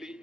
really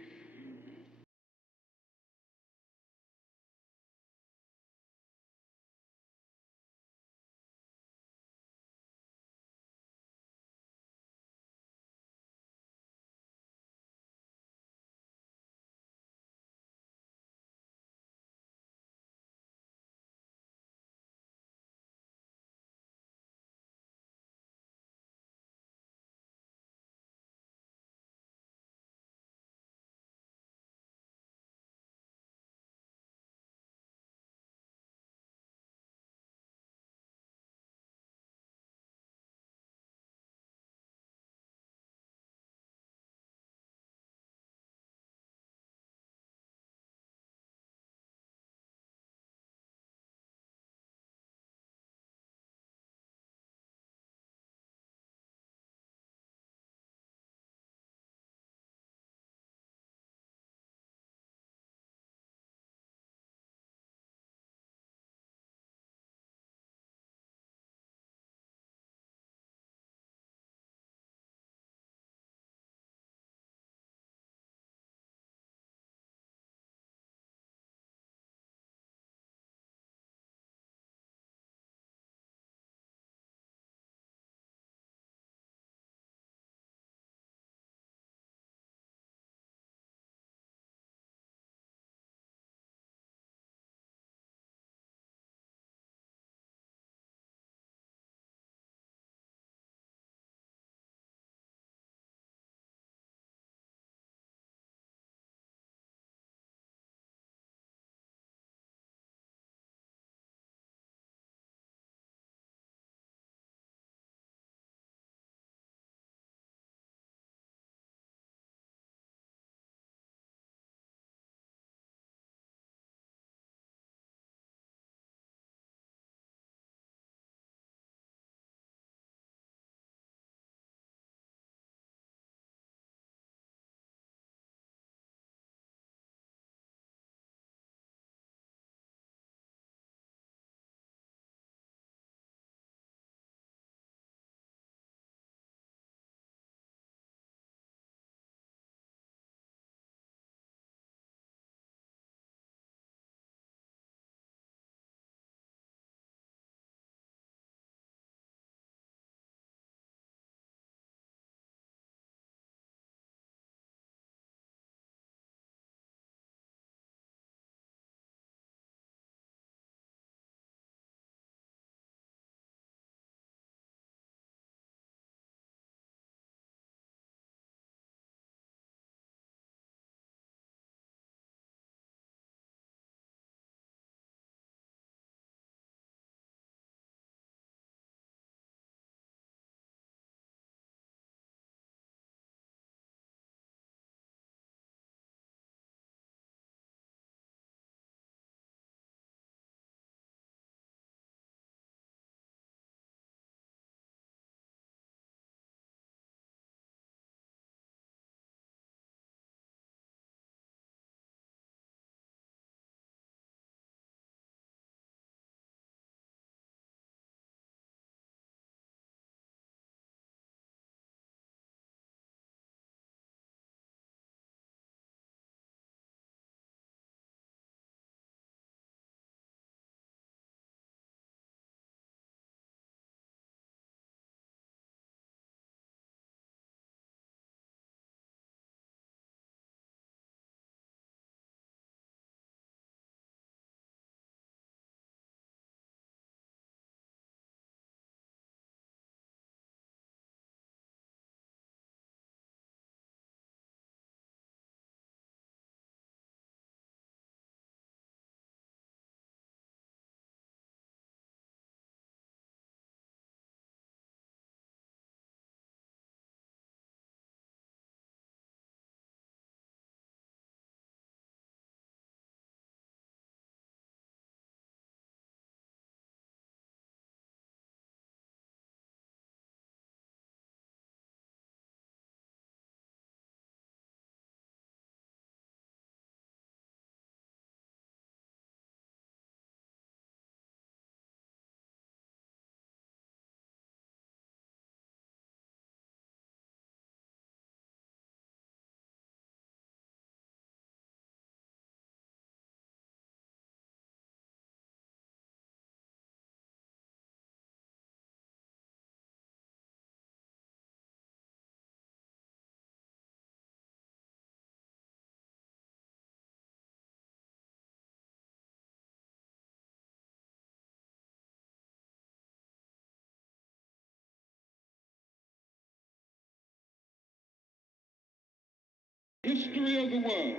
history of the world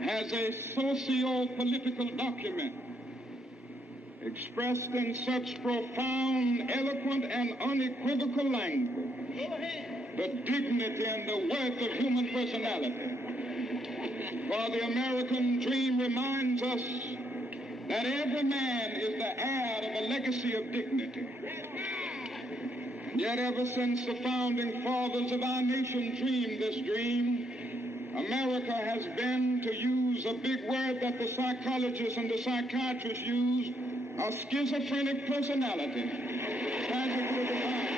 has a socio-political document expressed in such profound, eloquent, and unequivocal language the dignity and the worth of human personality. For the American dream reminds us that every man is the heir of a legacy of dignity. And yet ever since the founding fathers of our nation dreamed this dream, America has been, to use a big word that the psychologists and the psychiatrists use, a schizophrenic personality. Tragically defined.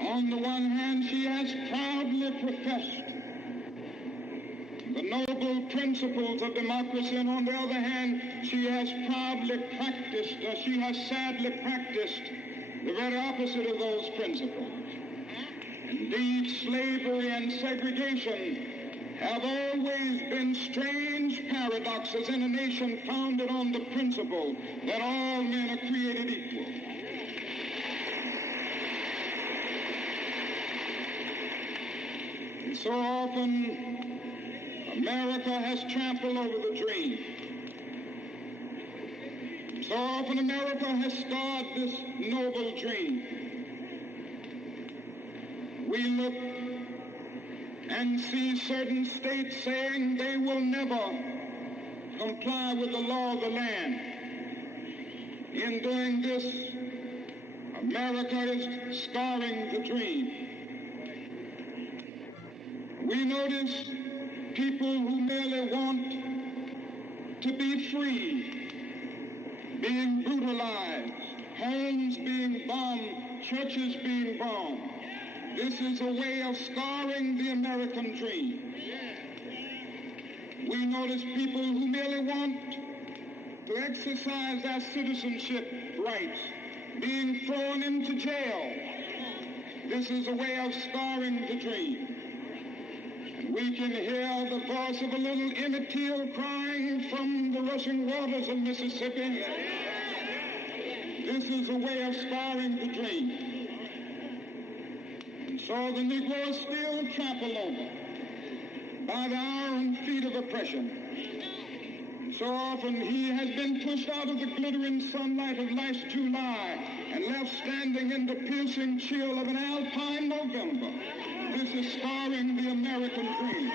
On the one hand, she has proudly professed the noble principles of democracy, and on the other hand, she has proudly practiced, or she has sadly practiced, the very opposite of those principles. Indeed, slavery and segregation have always been strange paradoxes in a nation founded on the principle that all men are created equal. And so often, America has trampled over the dream. So often America has scarred this noble dream. We look and see certain states saying they will never comply with the law of the land. In doing this, America is scarring the dream. We notice people who merely want to be free, being brutalized, homes being bombed, churches being bombed. This is a way of scarring the American dream. We notice people who merely want to exercise their citizenship rights being thrown into jail. This is a way of scarring the dream. We can hear the voice of a little Emmett Till crying from the rushing waters of Mississippi. This is a way of scarring the dream. And so the Negro is still trampled over by the iron feet of oppression. And so often he has been pushed out of the glittering sunlight of last July and left standing in the piercing chill of an alpine November. This is scarring the American dream.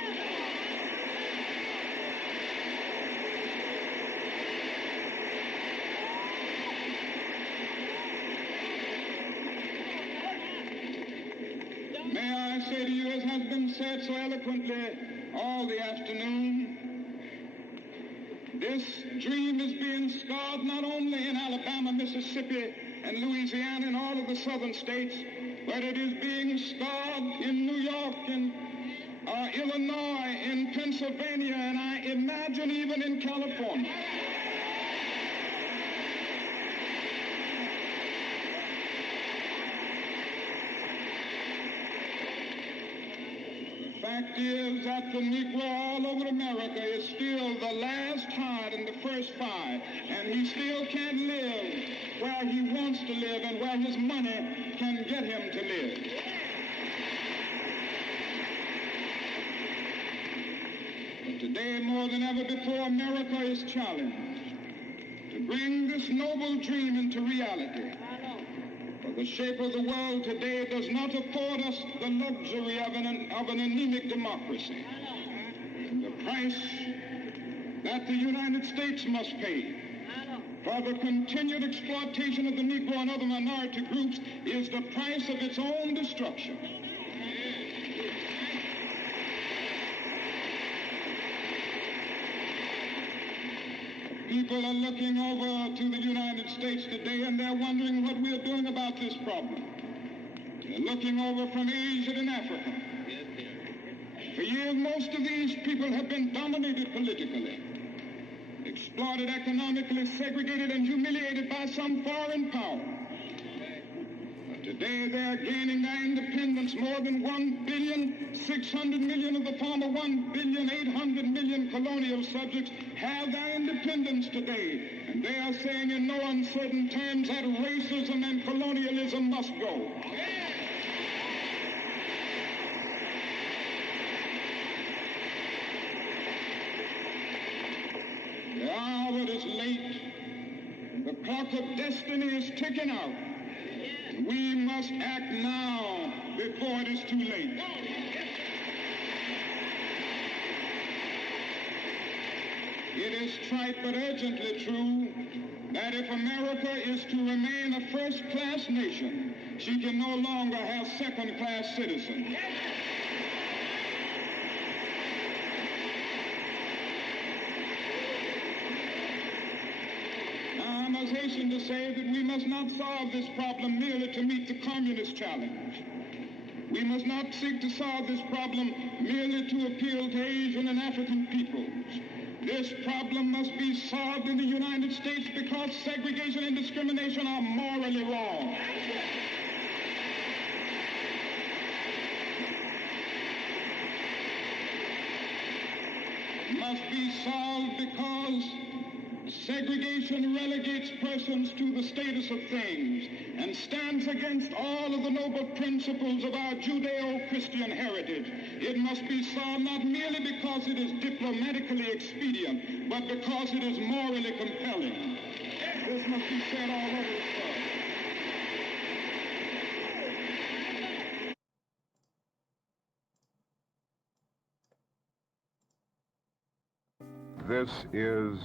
May I say to you, as has been said so eloquently all the afternoon, this dream is being scarred not only in Alabama, Mississippi, and Louisiana and all of the southern states, but it is being scarred in New York, in Illinois, in Pennsylvania, and I imagine even in California. The fact is that the Negro all over America is still the last hired and the first fired, and he still can't live where he wants to live and where his money can get him to live. But today, more than ever before, America is challenged to bring this noble dream into reality. For the shape of the world today does not afford us the luxury of an anemic democracy. And the price that the United States must pay for the continued exploitation of the Negro and other minority groups is the price of its own destruction. People are looking over to the United States today and they're wondering what we're doing about this problem. They're looking over from Asia and Africa. For years, most of these people have been dominated politically, exploited economically, segregated, and humiliated by some foreign power. But Today they are gaining their independence. More than 1,600,000,000 of the former 1,800,000,000 colonial subjects have their independence today. And they are saying in no uncertain terms that racism and colonialism must go. The hour is late. The clock of destiny is ticking out. We must act now before it is too late. It is trite but urgently true that if America is to remain a first-class nation, she can no longer have second-class citizens. I must hasten to say that we must not solve this problem merely to meet the communist challenge. We must not seek to solve this problem merely to appeal to Asian and African peoples. This problem must be solved in the United States because segregation and discrimination are morally wrong. Must be solved because segregation relegates persons to the status of things and stands against all of the noble principles of our Judeo-Christian heritage. It must be solved not merely because it is diplomatically expedient, but because it is morally compelling. This must be said all over the world. This is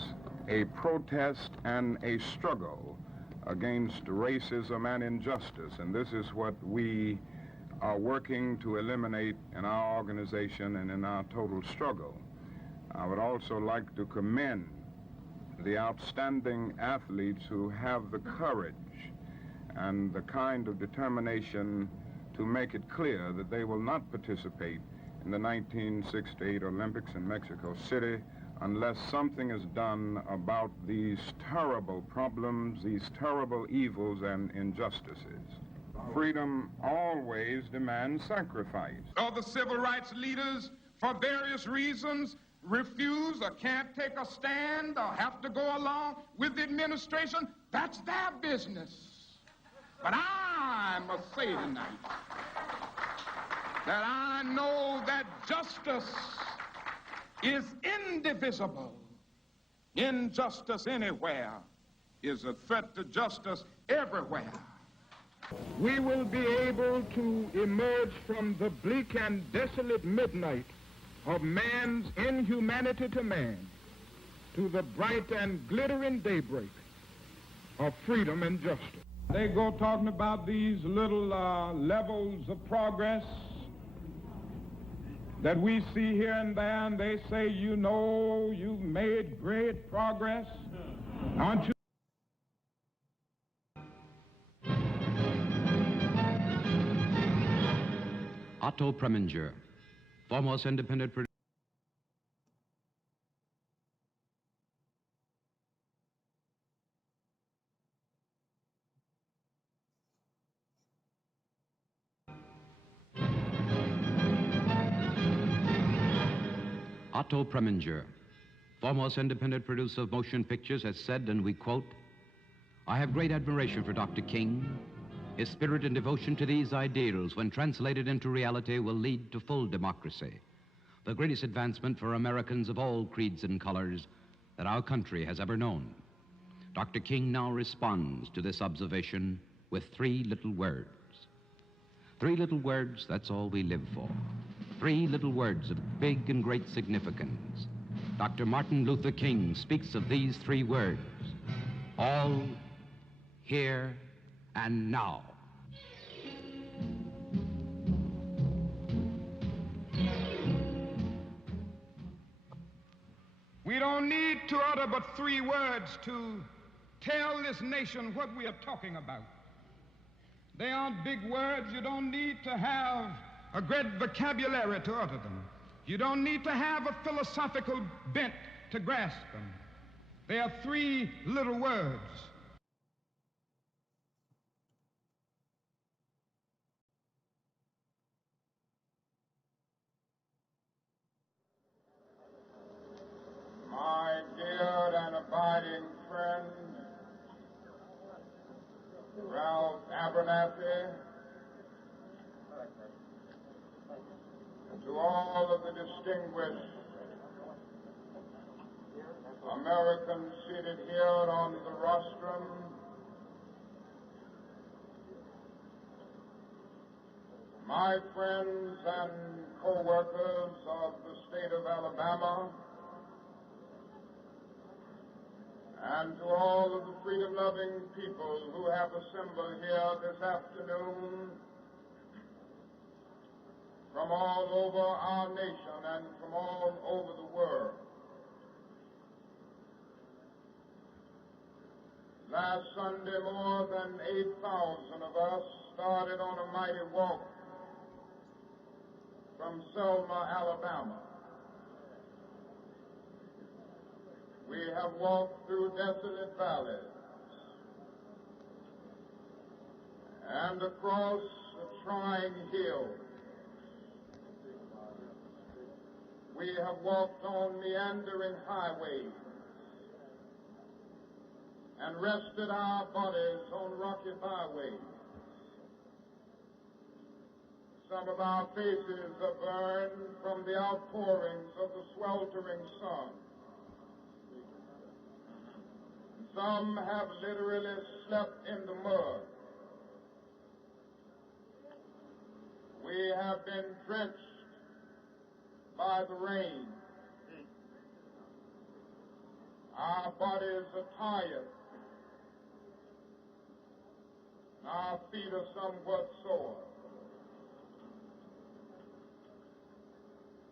a protest and a struggle against racism and injustice, and this is what we are working to eliminate in our organization and in our total struggle. I would also like to commend the outstanding athletes who have the courage and the kind of determination to make it clear that they will not participate in the 1968 Olympics in Mexico City unless something is done about these terrible problems, these terrible evils and injustices. Freedom always demands sacrifice. All the civil rights leaders, for various reasons, refuse or can't take a stand or have to go along with the administration. That's their business. But I must say tonight that I know that justice is indivisible. Injustice anywhere is a threat to justice everywhere. We will be able to emerge from the bleak and desolate midnight of man's inhumanity to man to the bright and glittering daybreak of freedom and justice. They go talking about these little levels of progress that we see here and there, and they say, you know, you've made great progress. Aren't you? Otto Preminger, foremost independent producer. Otto Preminger, foremost independent producer of motion pictures, has said, and we quote, "I have great admiration for Dr. King. His spirit and devotion to these ideals, when translated into reality, will lead to full democracy, the greatest advancement for Americans of all creeds and colors that our country has ever known." Dr. King now responds to this observation with three little words. Three little words, that's all we live for. Three little words of big and great significance. Dr. Martin Luther King speaks of these three words: all, here, and now. We don't need to utter but three words to tell this nation what we are talking about. They aren't big words. You don't need to have a great vocabulary to utter them. You don't need to have a philosophical bent to grasp them. They are three little words. Abernathy, and to all of the distinguished Americans seated here on the rostrum, my friends and co-workers of the state of Alabama, and to all of the freedom-loving people who have assembled here this afternoon from all over our nation and from all over the world. Last Sunday, more than 8,000 of us started on a mighty walk from Selma, Alabama. We have walked through desolate valleys and across trying hills. We have walked on meandering highways and rested our bodies on rocky byways. Some of our faces are burned from the outpourings of the sweltering sun. Some have literally slept in the mud. We have been drenched by the rain. Our bodies are tired. Our feet are somewhat sore.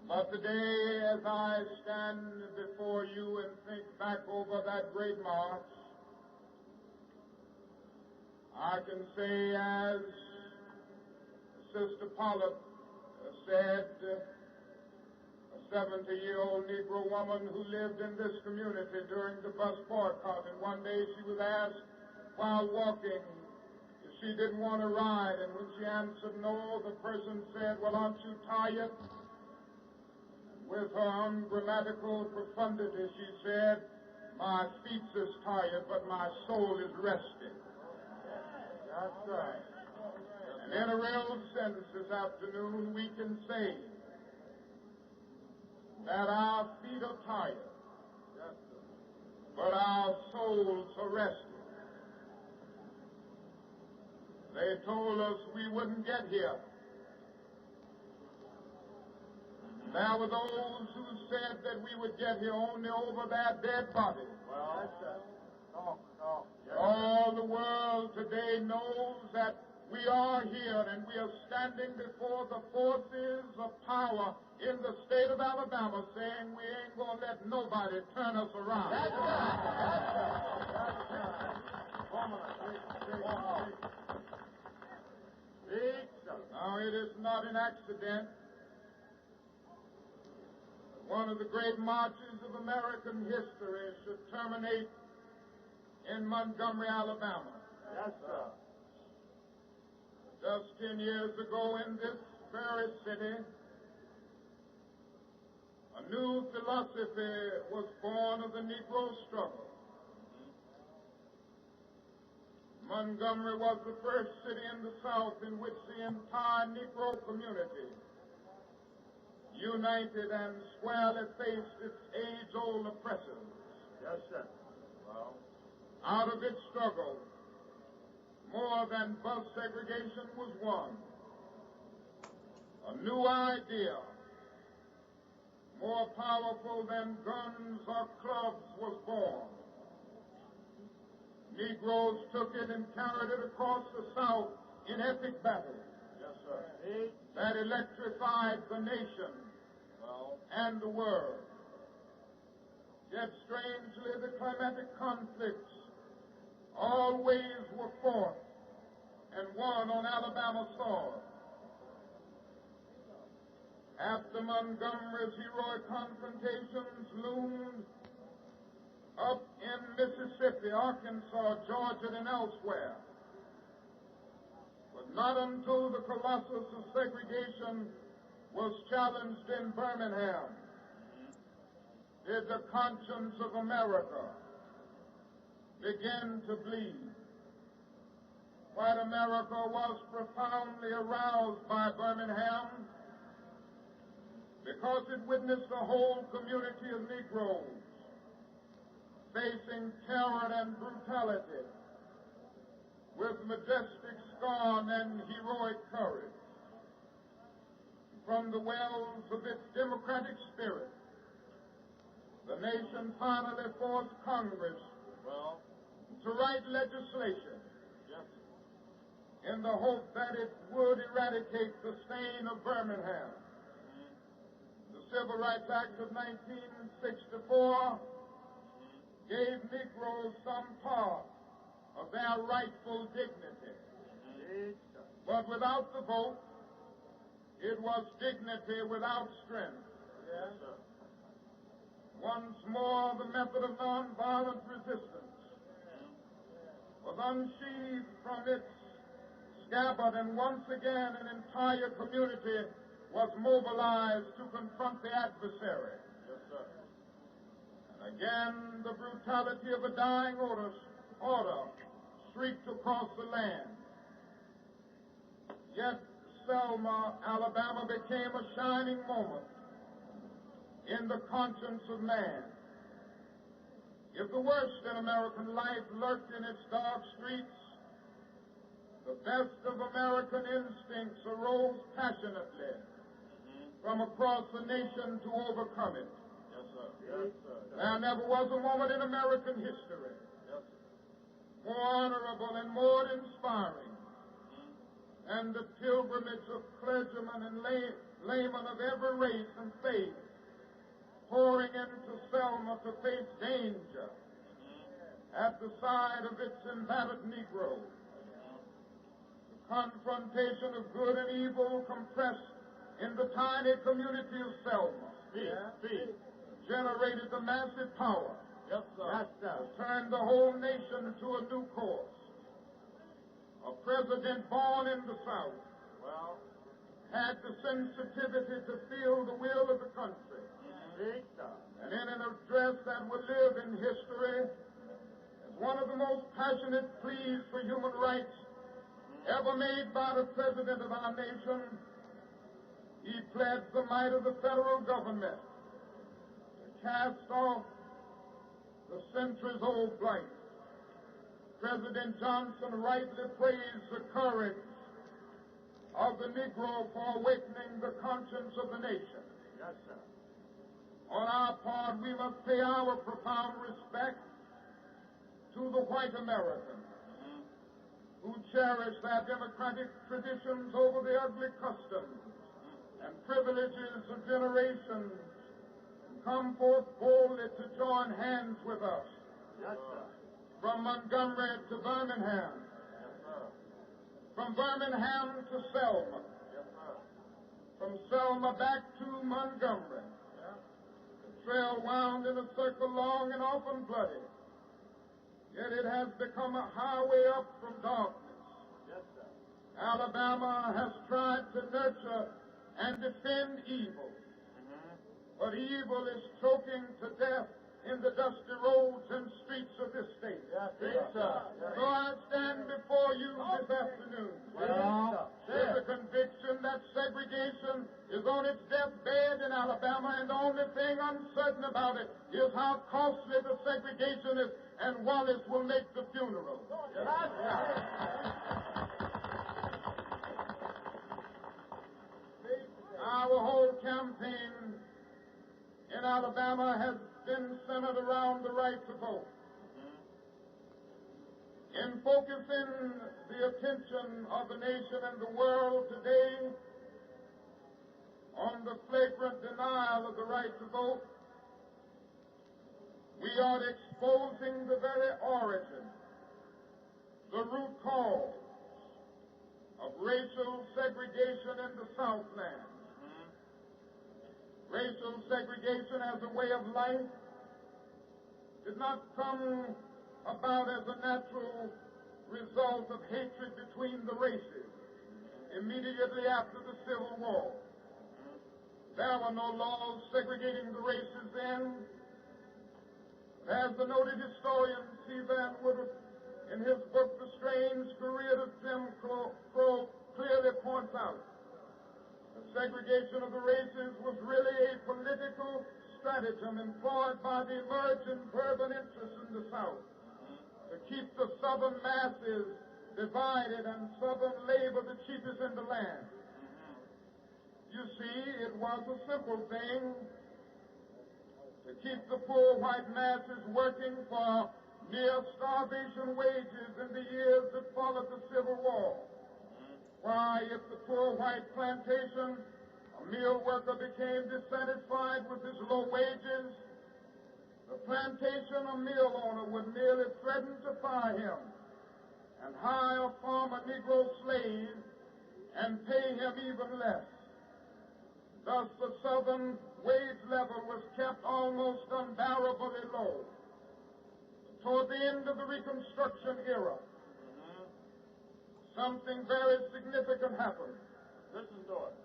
But today, as I stand before you and think back over that great march, I can say, as Sister Pollard said, a 70-year-old Negro woman who lived in this community during the bus boycott, and one day she was asked while walking if she didn't want to ride, and when she answered no, the person said, "Well, aren't you tired?" With her ungrammatical profundity, she said, "My feet is tired, but my soul is resting." That's right. And in a real sense this afternoon, we can say that our feet are tired, but our souls are resting. They told us we wouldn't get here. There were those who said that we would get here only over their dead bodies. All the world today knows that we are here and we are standing before the forces of power in the state of Alabama saying we ain't going to let nobody turn us around. That's right. Now, it is not an accident. One of the great marches of American history should terminate in Montgomery, Alabama. Yes, sir. Just 10 years ago in this very city, a new philosophy was born of the Negro struggle. Montgomery was the first city in the South in which the entire Negro community united and squarely faced its age-old oppressors. Yes, sir. Well, out of its struggle, more than bus segregation was won. A new idea, more powerful than guns or clubs, was born. Negroes took it and carried it across the South in epic battles. Yes, sir. That electrified the nation and the world. Yet strangely, the climatic conflicts always were fought and won on Alabama soil. After Montgomery's heroic confrontations loomed up in Mississippi, Arkansas, Georgia, and elsewhere. But not until the colossus of segregation was challenged in Birmingham did the conscience of America begin to bleed. Quite white America was profoundly aroused by Birmingham because it witnessed a whole community of Negroes facing terror and brutality with majestic scorn and heroic courage. From the wells of its democratic spirit, the nation finally forced Congress to write legislation in the hope that it would eradicate the stain of Birmingham. The Civil Rights Act of 1964 gave Negroes some part of their rightful dignity. But without the vote, it was dignity without strength. Once more, the method of nonviolent resistance was unsheathed from its scabbard, and once again an entire community was mobilized to confront the adversary. And again, the brutality of a dying order shrieked across the land. Yet Selma, Alabama became a shining moment in the conscience of man. If the worst in American life lurked in its dark streets, the best of American instincts arose passionately from across the nation to overcome it. There never was a moment in American history more honorable and more inspiring than the pilgrimage of clergymen and laymen of every race and faith pouring into Selma to face danger at the side of its embattled Negroes. The confrontation of good and evil compressed in the tiny community of Selma generated the massive power to turn the whole nation to a new course. A president born in the South had the sensitivity to feel the will of the country. And in an address that will live in history as one of the most passionate pleas for human rights ever made by the president of our nation, he pledged the might of the federal government to cast off the centuries-old blight. President Johnson rightly praised the courage of the Negro for awakening the conscience of the nation. On our part, we must pay our profound respect to the white Americans who cherish their democratic traditions over the ugly customs and privileges of generations, and come forth boldly to join hands with us. From Montgomery to Birmingham, from Birmingham to Selma, from Selma back to Montgomery. The trail wound in a circle long and often bloody, yet it has become a highway up from darkness. Alabama has tried to nurture and defend evil, but evil is choking to death in the dusty roads and streets of this state. So I stand before you this afternoon with the conviction that segregation is on its deathbed in Alabama, and the only thing uncertain about it is how costly the segregation is, and Wallace will make the funeral. Our whole campaign in Alabama has been centered around the right to vote. In focusing the attention of the nation and the world today on the flagrant denial of the right to vote, we are exposing the very origin, the root cause of racial segregation in the Southland. Racial segregation as a way of life did not come about as a natural result of hatred between the races immediately after the Civil War. There were no laws segregating the races then. As the noted historian C. Van Woodruff, in his book The Strange Career of Jim South. The segregation of the races was really a political stratagem employed by the emerging urban interests in the South to keep the Southern masses divided and Southern labor the cheapest in the land. You see, it was a simple thing to keep the poor white masses working for near starvation wages in the years that followed the Civil War. Why, if the poor white plantation mill worker became dissatisfied with his low wages, the plantation or mill owner would merely threaten to fire him and hire a former Negro slave and pay him even less. Thus, the Southern wage level was kept almost unbearably low. Toward the end of the Reconstruction era, something very significant happened. Listen to it.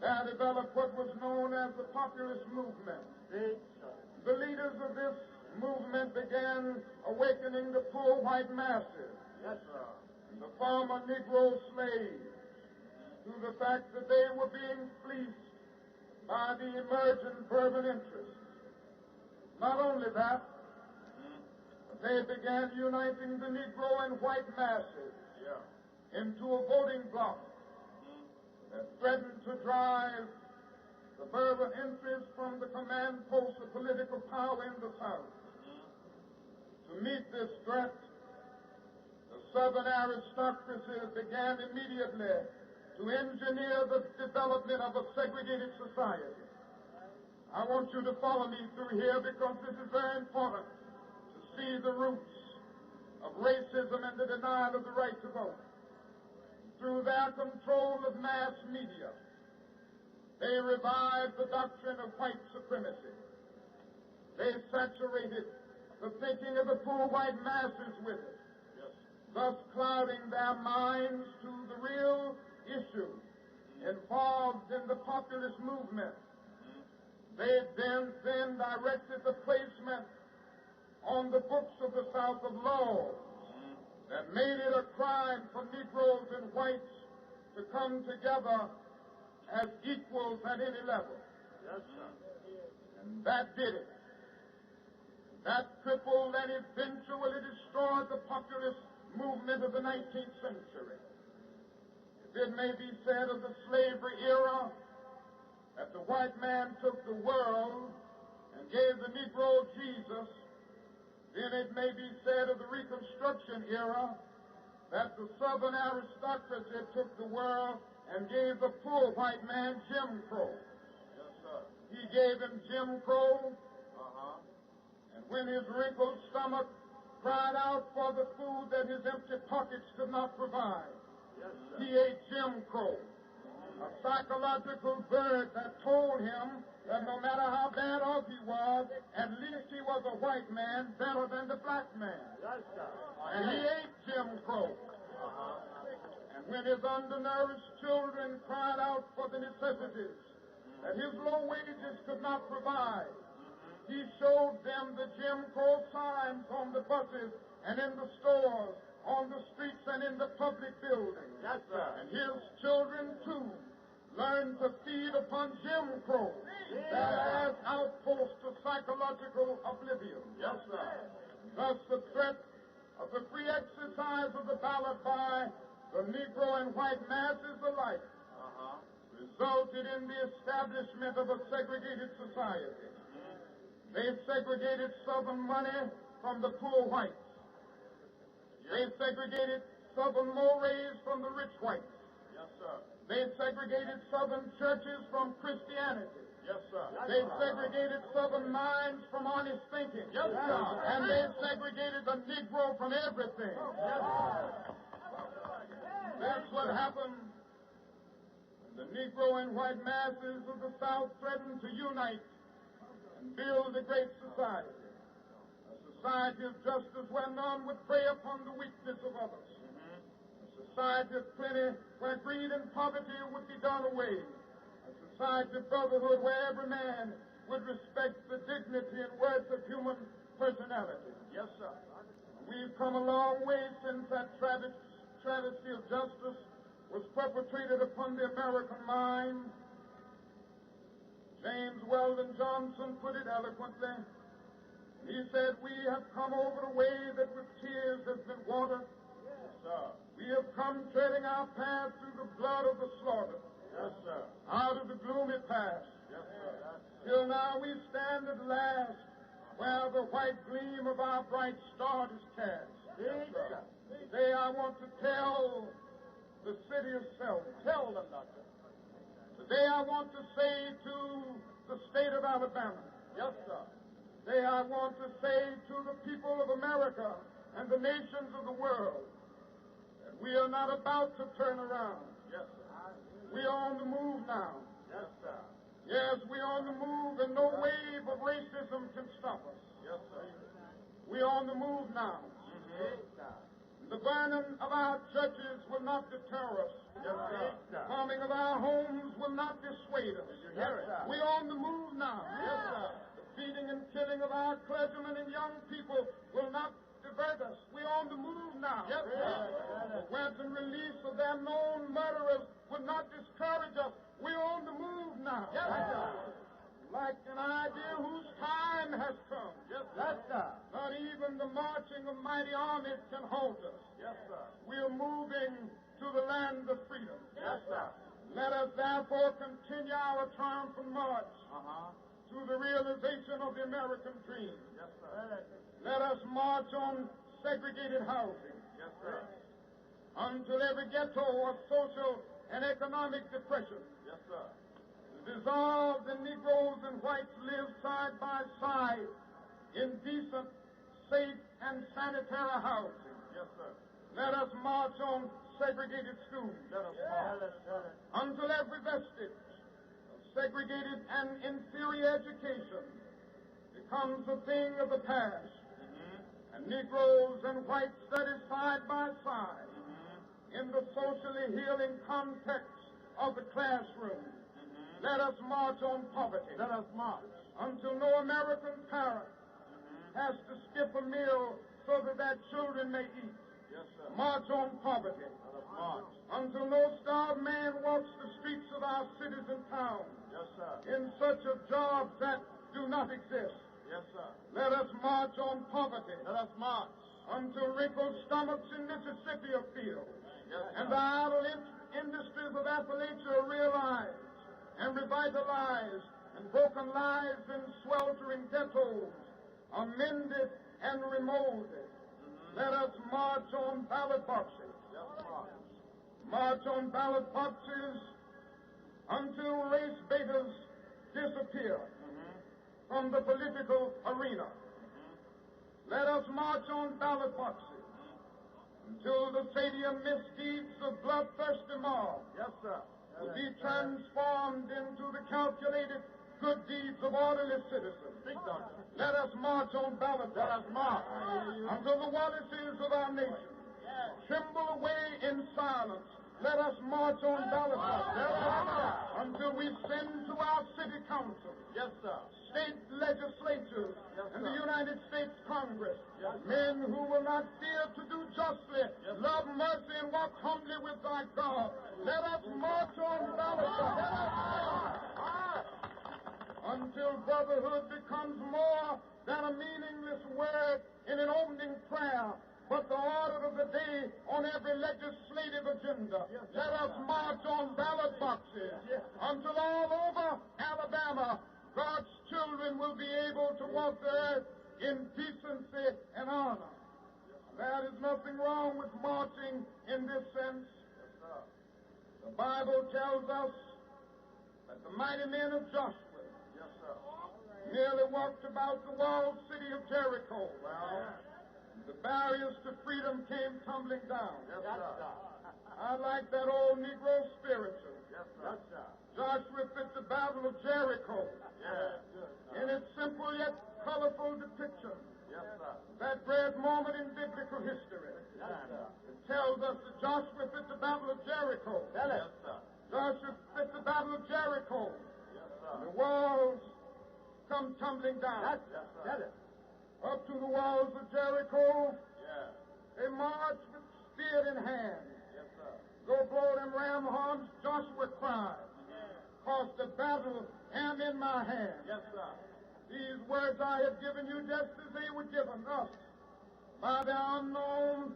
There developed what was known as the populist movement. The leaders of this movement began awakening the poor white masses, and the former Negro slaves, to the fact that they were being fleeced by the emerging urban interests. Not only that, but they began uniting the Negro and white masses into a voting bloc that threatened to drive the urban interests from the command posts of political power in the South. To meet this threat, the Southern aristocracy began immediately to engineer the development of a segregated society. I want you to follow me through here because this is very important to see the roots of racism and the denial of the right to vote. Through their control of mass media, they revived the doctrine of white supremacy. They saturated the thinking of the poor white masses with it, thus clouding their minds to the real issue involved in the populist movement. They then directed the placement on the books of the South of laws that made it a crime for Negroes and whites to come together as equals at any level. And that did it. That crippled and eventually destroyed the populist movement of the 19th century. It may be said of the slavery era that the white man took the world and gave the Negro Jesus, then it may be said of the Reconstruction era that the Southern aristocracy took the world and gave the poor white man Jim Crow. He gave him Jim Crow, and when his wrinkled stomach cried out for the food that his empty pockets could not provide, he ate Jim Crow, a psychological bird that told him that no matter how bad off he was, at least he was a white man better than the black man. And he ate Jim Crow. And when his undernourished children cried out for the necessities that his low wages could not provide, he showed them the Jim Crow signs on the buses and in the stores, on the streets and in the public buildings. And his children, too, learned to feed upon Jim Crow, that last outpost of psychological oblivion. Thus, the threat of the free exercise of the ballot by the Negro and white masses alike resulted in the establishment of a segregated society. They segregated Southern money from the poor whites. They segregated Southern mores from the rich whites. They segregated Southern churches from Christianity. They segregated Southern minds from honest thinking. And they segregated the Negro from everything. That's what happened when the Negro and white masses of the South threatened to unite and build a great society. A society of justice where none would prey upon the weakness of others. A society of plenty where greed and poverty would be done away. A society of brotherhood where every man would respect the dignity and worth of human personality. We've come a long way since that travesty of justice was perpetrated upon the American mind. James Weldon Johnson put it eloquently. He said, "We have come over the way that with tears has been watered. Yes, sir. We have come treading our path through the blood of the slaughtered. Yes, sir. Out of the gloomy past. Yes, sir. Till now we stand at last where the white gleam of our bright star is cast. Yes, sir. Today I want to tell the city of Selma. Tell them, Doctor. Today I want to say to the state of Alabama. Yes, sir. Today I want to say to the people of America and the nations of the world that we are not about to turn around. Yes, sir. We are on the move now. Yes, sir. Yes, we are on the move, and no wave of racism can stop us. Yes, sir. We are on the move now. Yes, sir. The burning of our churches will not deter us. Yes, sir. The bombing of our homes will not dissuade us. You hear it? We are on the move now. Yes, sir. The feeding and killing of our clergymen and young people will not divert us. We are on the move now. Yes, sir. The wanton release of their known murderers will not discourage us. We are on the move now. Yes, sir. Like an idea whose time has come. Yes, sir. Not even the marching of mighty armies can halt us. Yes, sir. We are moving to the land of freedom. Yes, sir. Let us therefore continue our triumphant march to the realization of the American dream. Yes, sir. Let us march on segregated housing. Yes, sir. Until every ghetto of social and economic depression Yes, sir. is dissolved and Negroes and whites live side by side in decent, safe, and sanitary housing. Yes, sir. Let us march on segregated schools. Let us march. Until every vestige of segregated and inferior education becomes a thing of the past, and Negroes and whites study side by side in the socially healing context of the classroom. Let us march on poverty. Let us march. Until no American parent has to skip a meal so that their children may eat. Yes, sir. March on poverty. Let us march. Until no starved man walks the streets of our cities and towns Yes, sir. in search of jobs that do not exist. Yes, sir. Let us march on poverty. Let us march. Until wrinkled stomachs in Mississippi are filled, Yes, and sir. the idle industries of Appalachia are realized and revitalized, and broken lives in sweltering ghettos are mended and remolded. Let us march on ballot boxes. Yes, march. March on ballot boxes until race baiters disappear from the political arena. Let us march on ballot boxes until the stadium misdeeds of bloodthirsty mobs Yes, sir. will be transformed into the calculated good deeds of orderly citizens. Speak, Doctor. Let us march on ballot Let us boxes march. until the Wallaces of our nation tremble away in silence. Let us march on ballot boxes until we send to our city council, Yes, sir. state legislatures, Yes, and the sir. United States Congress, Yes, sir. men who will not fear to do justly, love mercy, and walk humbly with thy God. Let us march on ballot boxes until brotherhood becomes more than a meaningless word in an opening prayer, but the order of the day on every legislative agenda. Let us march on ballot boxes until all over Alabama, God's children will be able to walk the earth in decency and honor. There is nothing wrong with marching in this sense. The Bible tells us that the mighty men of Joshua Yes, sir. merely walked about the walled city of Jericho. The barriers to freedom came tumbling down. Yes, sir. I like that old Negro spiritual. Yes, sir. Joshua fit the battle of Jericho Yes. in its simple yet colorful depiction. Yes, sir. That great moment in biblical history. Yes, sir. It tells us that Joshua fit the battle of Jericho. Yes, sir. Joshua fit the battle of Jericho. Yes, The sir. walls come tumbling down. Yes, sir. Up to the walls of Jericho, Yeah. they march with spear in hand. Yes, sir. Go blow them in my hand. Yes, sir. These words I have given you just as they were given us by the unknown,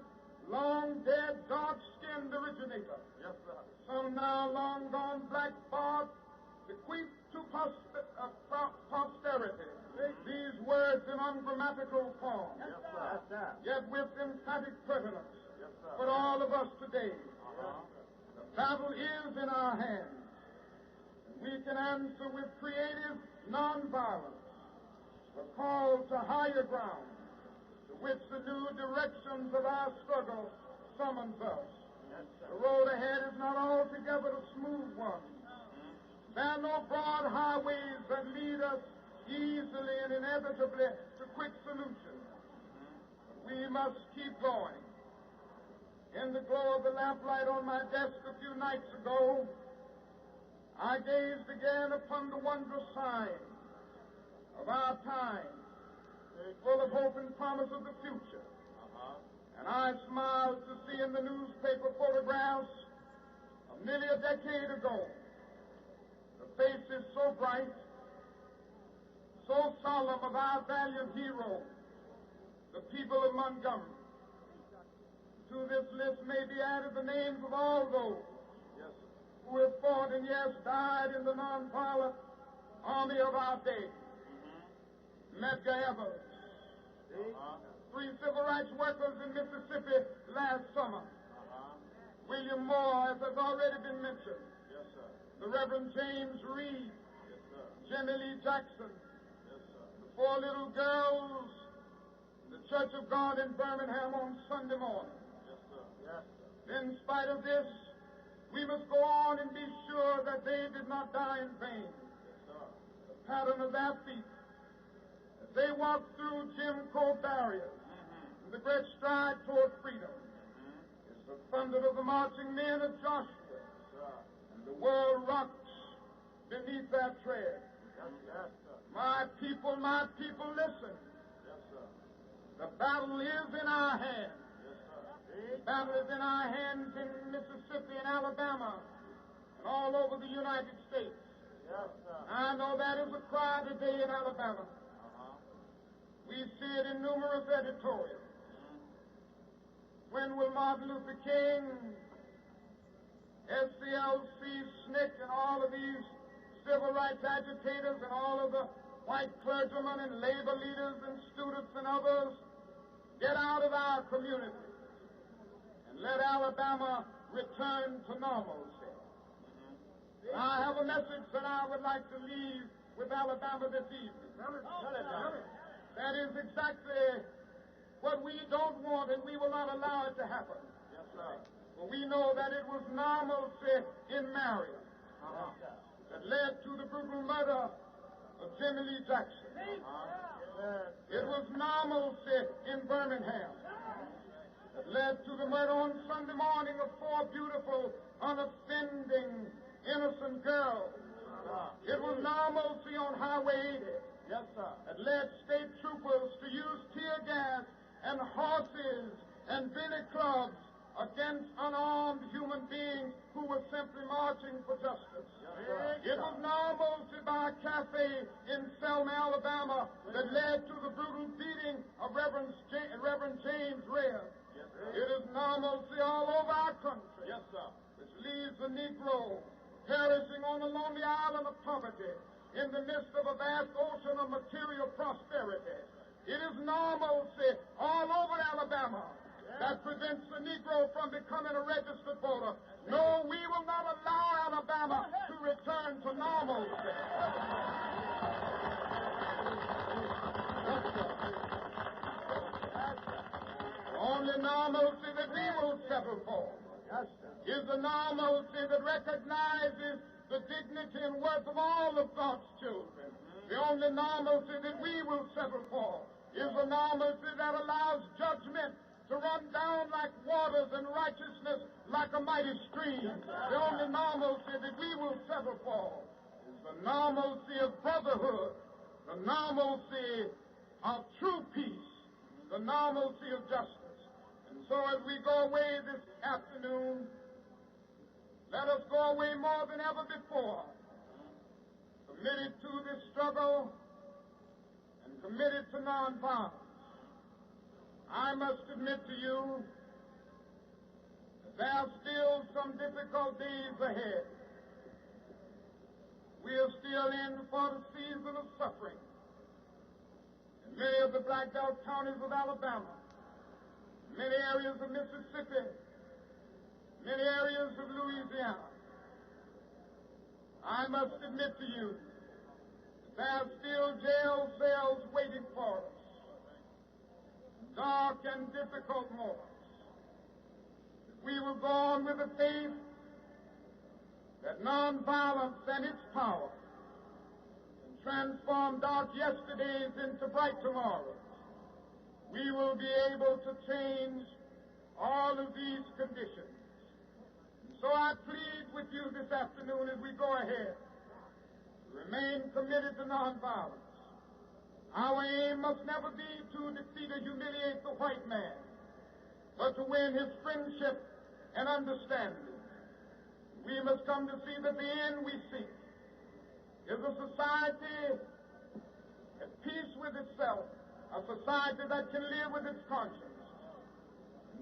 long-dead, dark-skinned originator. Yes, sir. Some now long gone black barb, bequeathed to posterity. These words in ungrammatical form. Yes, sir. Yes, sir. Yet with emphatic pertinence. Yes, sir. For all of us today, Uh-huh. the battle is in our hands. And we can answer with creative nonviolence the call to higher ground, to which the new directions of our struggle summons us. Yes, sir. The road ahead is not altogether a smooth one. There are no broad highways that lead us easily and inevitably to quick solutions. But we must keep going. In the glow of the lamplight on my desk a few nights ago, I gazed again upon the wondrous signs of our time, full of hope and promise of the future. And I smiled to see in the newspaper photographs of nearly a decade ago the faces so bright, so solemn of our valiant heroes, the people of Montgomery. To this list may be added the names of all those who have fought and, yes, died in the nonviolent army of our day. Medgar Evers, 3 civil rights workers in Mississippi last summer. William Moore, as has already been mentioned. Yes, sir. The Reverend James Reed. Yes, sir. Jimmy Lee Jackson. Yes, sir. The 4 little girls in the Church of God in Birmingham on Sunday morning. Yes, sir. Yes, sir. In spite of this, we must go on and be sure that they did not die in vain. Yes, sir. The pattern of their feet, as they walked through Jim Crow barriers, and the great stride toward freedom, is the thunder of the marching men of Joshua, and the world rocks beneath their tread. Yes, yes, sir. My people, listen. Yes, sir. The battle is in our hands. Yes, sir. The battle is in our hands in Mississippi and Alabama and all over the United States. Yes, sir. I know that is a cry today in Alabama. We see it in numerous editorials. When will Martin Luther King, SCLC, SNCC, and all of these civil rights agitators and all of the white clergymen and labor leaders and students and others get out of our community and let Alabama return to normalcy? I have a message that I would like to leave with Alabama this evening. That is exactly what we don't want, and we will not allow it to happen. Yes, sir. For we know that it was normalcy in Marion that led to the brutal murder of Jimmy Lee Jackson. It was normalcy in Birmingham that led to the murder on Sunday morning of 4 beautiful, unoffending, innocent girls. It was normalcy on Highway 80 Yes, sir. that led state troopers to use tear gas and horses and billy clubs against unarmed human beings who were simply marching for justice. It was normalcy by a cafe in Selma, Alabama, that led to the brutal beating of Reverend James Reyes. It is normalcy all over our country, Yes, sir. which leaves the Negro perishing on the lonely island of poverty in the midst of a vast ocean of material prosperity. It is normalcy all over Alabama that prevents the Negro from becoming a registered voter. No, we will not allow Alabama to return to normalcy. The only normalcy that we will settle for is the normalcy that recognizes the dignity and worth of all of God's children. The only normalcy that we will settle for is the normalcy that allows judgment to run down like waters and righteousness like a mighty stream. The only normalcy that we will settle for is the normalcy of brotherhood, the normalcy of true peace, the normalcy of justice. And so as we go away this afternoon, let us go away more than ever before, committed to this struggle and committed to nonviolence, I must admit to you that there are still some difficult days ahead. We are still in for the season of suffering. In many of the Black Belt counties of Alabama, many areas of Mississippi, many areas of Louisiana, I must admit to you that there are still jail cells waiting for us, dark and difficult moments. We will go on with the faith that nonviolence and its power can transform dark yesterdays into bright tomorrows. We will be able to change all of these conditions. So I plead with you this afternoon as we go ahead to remain committed to nonviolence. Our aim must never be to defeat or humiliate the white man, but to win his friendship and understanding. We must come to see that the end we seek is a society at peace with itself, a society that can live with its conscience.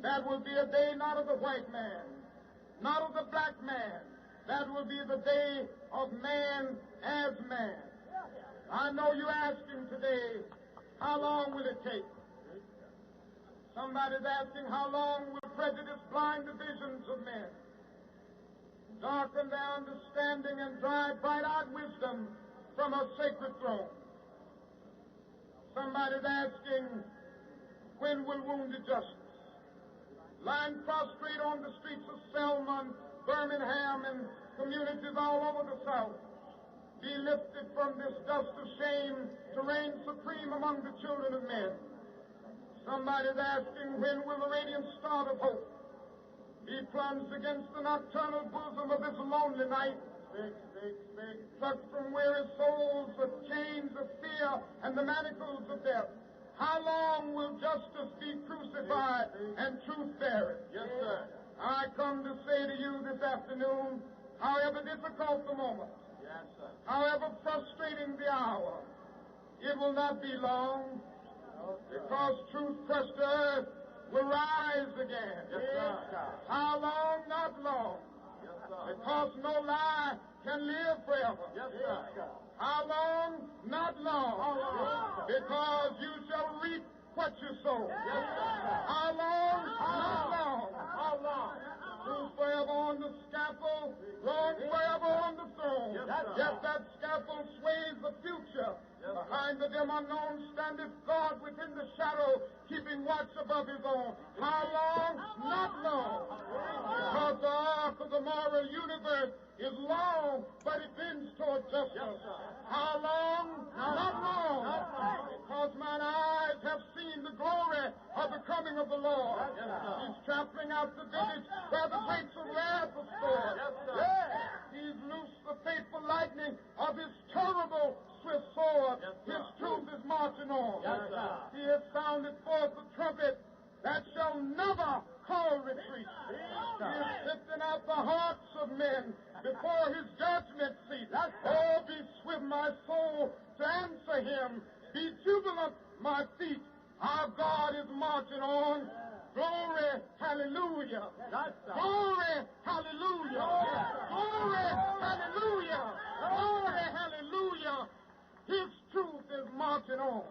That will be a day not of the white man, not of the black man. That will be the day of man as man. I know you're asking today, how long will it take? Somebody's asking, how long will prejudice blind the visions of men, darken their understanding, and drive bright-eyed wisdom from her sacred throne? Somebody's asking, when will wounded justice, lying prostrate on the streets of Selma, Birmingham, and communities all over the South, be lifted from this dust of shame to reign supreme among the children of men? Somebody's asking, when will the radiant star of hope be plunged against the nocturnal bosom of this lonely night, plucked from weary souls the chains of fear and the manacles of death? How long will justice be crucified and truth buried? Yes, sir. I come to say to you this afternoon, however difficult the moment, yes, sir, however frustrating the hour, it will not be long, because truth crushed earth will rise again. Yes, sir. How long? Not long. Yes, sir. Because no lie can live forever. Yes, sir. How long? Not long. Because you shall reap what you sow. Yes, sir. How long? Not long. How long? Truth forever on the scaffold, wrong forever on the throne. Yes, that scaffold sways the future. Behind the dim unknown standeth God within the shadow, keeping watch above his own. How long? Not long. Because the arc of the moral universe is long, but it bends toward justice. How long? Not long. Because mine eyes have seen the glory of the coming of the Lord. He's trampling out the village where the grapes of wrath are stored. He's loosed the fateful lightning of his terrible swift sword. His truth is marching on. He has sounded forth the trumpet that shall never call retreat. He is lifting out the hearts of men before his judgment seat. Oh, be swift, my soul, to answer him. Be jubilant, my feet. Our God is marching on. Glory, hallelujah. Glory, hallelujah. Glory, hallelujah. Glory, hallelujah. His truth is marching on.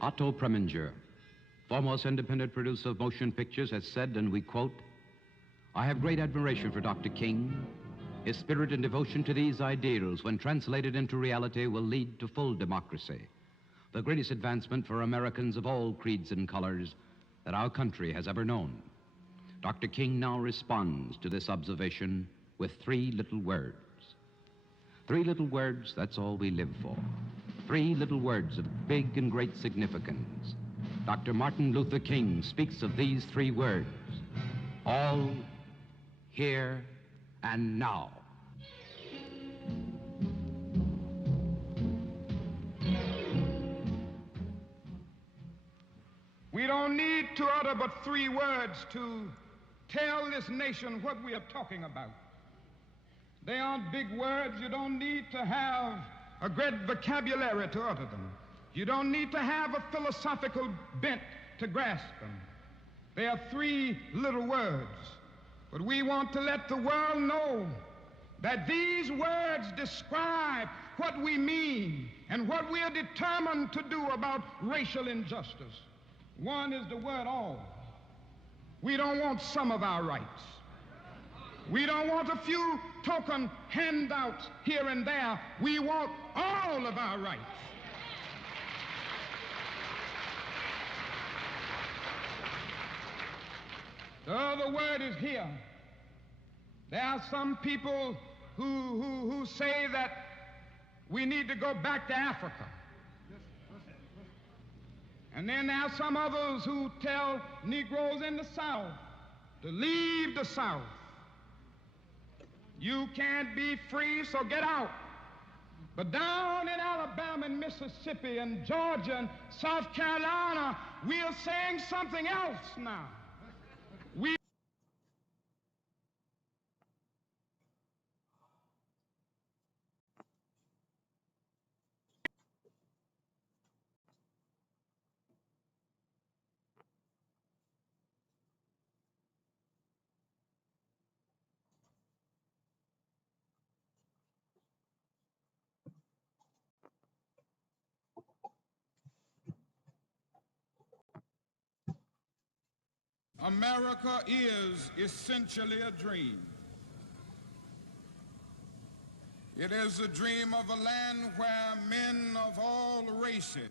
Otto Preminger, foremost independent producer of motion pictures, has said, and we quote, "I have great admiration for Dr. King. His spirit and devotion to these ideals, when translated into reality, will lead to full democracy, the greatest advancement for Americans of all creeds and colors that our country has ever known." Dr. King now responds to this observation with three little words. Three little words, that's all we live for. Three little words of big and great significance. Dr. Martin Luther King speaks of these three words: all, here, and now. don't need to utter but 3 words to tell this nation what we are talking about. They aren't big words. You don't need to have a great vocabulary to utter them. You don't need to have a philosophical bent to grasp them. They are 3 little words. But we want to let the world know that these words describe what we mean and what we are determined to do about racial injustice. One is the word all. We don't want some of our rights. We don't want a few token handouts here and there. We want all of our rights. The other word is here. There are some people who say that we need to go back to Africa. And then there are some others who tell Negroes in the South to leave the South. You can't be free, so get out. But down in Alabama and Mississippi and Georgia and South Carolina, we are saying something else now. America is essentially a dream. It is a dream of a land where men of all races,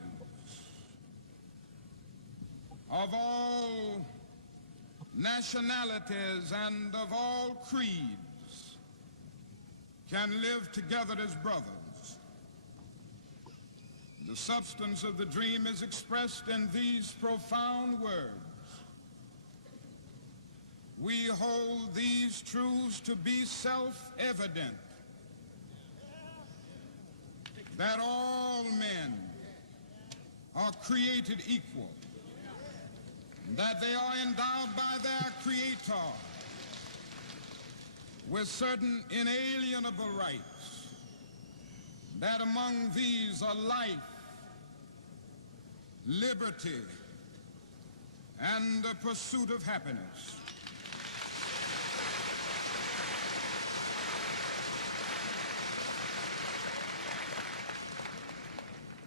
of all nationalities, and of all creeds can live together as brothers. The substance of the dream is expressed in these profound words. We hold these truths to be self-evident, that all men are created equal, that they are endowed by their Creator with certain inalienable rights, that among these are life, liberty, and the pursuit of happiness.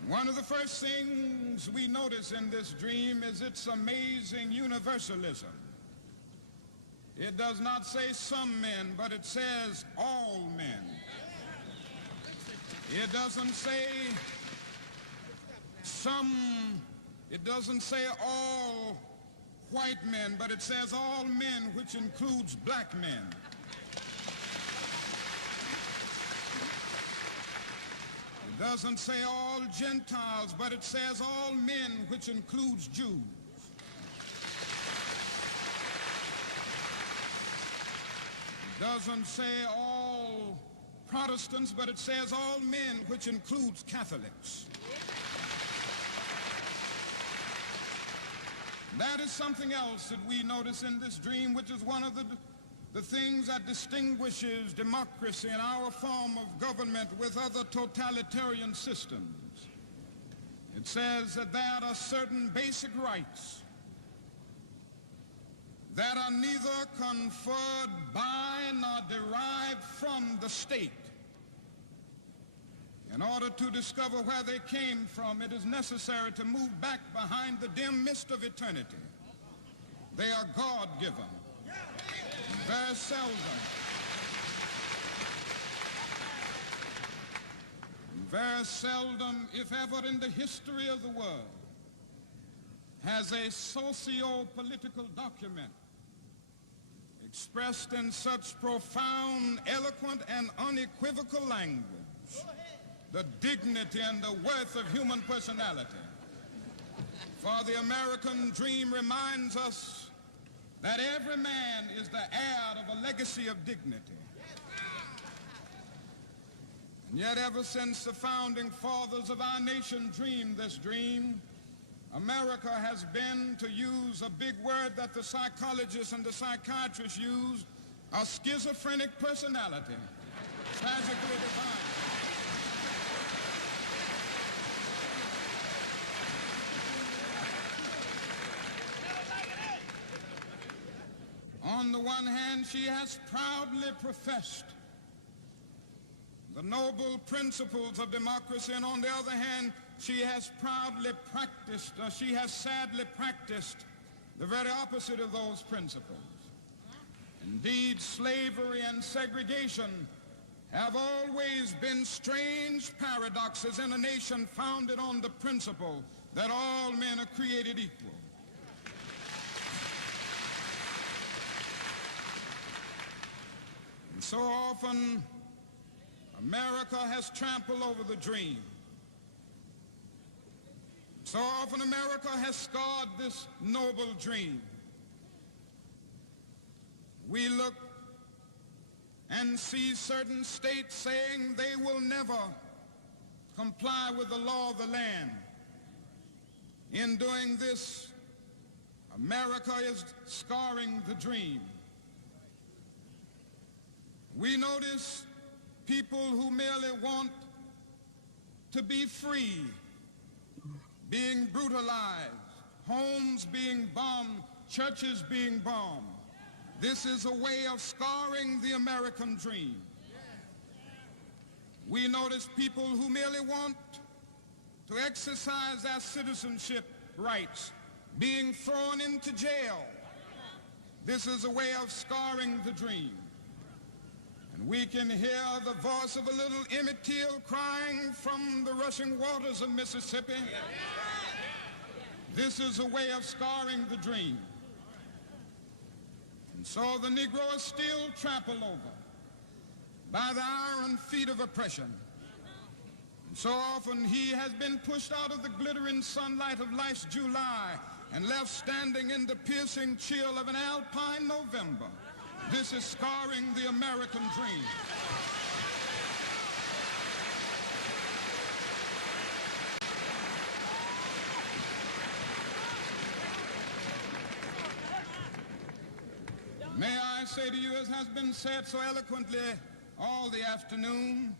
One of the first things we notice in this dream is its amazing universalism. It does not say some men, but it says all men. It doesn't say it doesn't say all white men, but it says all men, which includes black men. It doesn't say all Gentiles, but it says all men, which includes Jews. It doesn't say all Protestants, but it says all men, which includes Catholics. That is something else that we notice in this dream, which is one of the things that distinguishes democracy and our form of government with other totalitarian systems. It says that there are certain basic rights that are neither conferred by nor derived from the state. In order to discover where they came from, it is necessary to move back behind the dim mist of eternity. They are God-given. Very seldom, if ever in the history of the world, has a socio-political document expressed in such profound, eloquent, and unequivocal language the dignity and the worth of human personality. For the American dream reminds us that every man is the heir of a legacy of dignity. And yet ever since the founding fathers of our nation dreamed this dream, America has been, to use a big word that the psychologists and the psychiatrists use, a schizophrenic personality, tragically defined. On the one hand, she has proudly professed the noble principles of democracy, and on the other hand, she has proudly practiced, or she has sadly practiced, the very opposite of those principles. Indeed, slavery and segregation have always been strange paradoxes in a nation founded on the principle that all men are created equal. And so often, America has trampled over the dream. So often America has scarred this noble dream. We look and see certain states saying they will never comply with the law of the land. In doing this, America is scarring the dream. We notice people who merely want to be free being brutalized, homes being bombed, churches being bombed. This is a way of scarring the American dream. We notice people who merely want to exercise their citizenship rights being thrown into jail. This is a way of scarring the dream. And we can hear the voice of a little Emmett Till crying from the rushing waters of Mississippi. This is a way of scarring the dream. And so the Negro is still trampled over by the iron feet of oppression. And so often he has been pushed out of the glittering sunlight of life's July and left standing in the piercing chill of an alpine November. This is scarring the American dream. May I say to you, as has been said so eloquently all the afternoon,